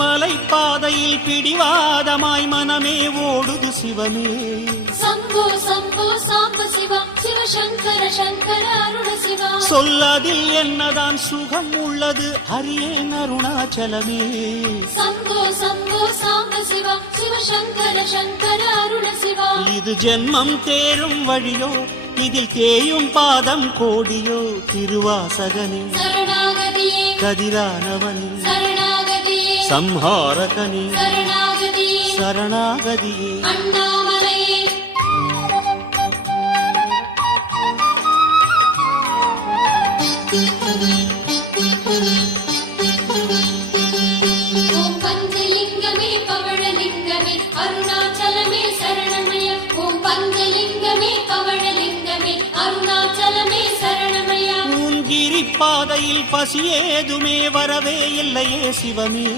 மலை பாதையில் பிடிவாதமாய் மனமே ஓடுது சிவமே. சம்போ சம்போ சாம்ப சிவா சிவ சங்கர சங்கர அருண சிவா. சொல்லதில் என்னதான் சுகம் உள்ளது ஹரியேன் அருணாச்சலமே. சம்போ சம்போ சாம்ப சிவா சிவ சங்கர சங்கர அருண சிவா. இது ஜென்மம் தேரும் வழியோ இதில் தேயும் பாதம் கோடியோ. திருவாசகனே சரணாகதியே கதிரானவனே சரணாகதியே சம்ஹாரகனே சரணாகதியே சரணாகதியே. அண்ணாமலையே ஓம் பஞ்சலிங்கமே பவழலிங்கமே அருணாச்சலமே சரணமய. ஓம் பஞ்சலிங்கமே பவழலிங்கமே அருணாச்சலமே சரணமய. உன் கிரிப்பாதையில் பசி ஏதுமே வரவே இல்லையே சிவமே.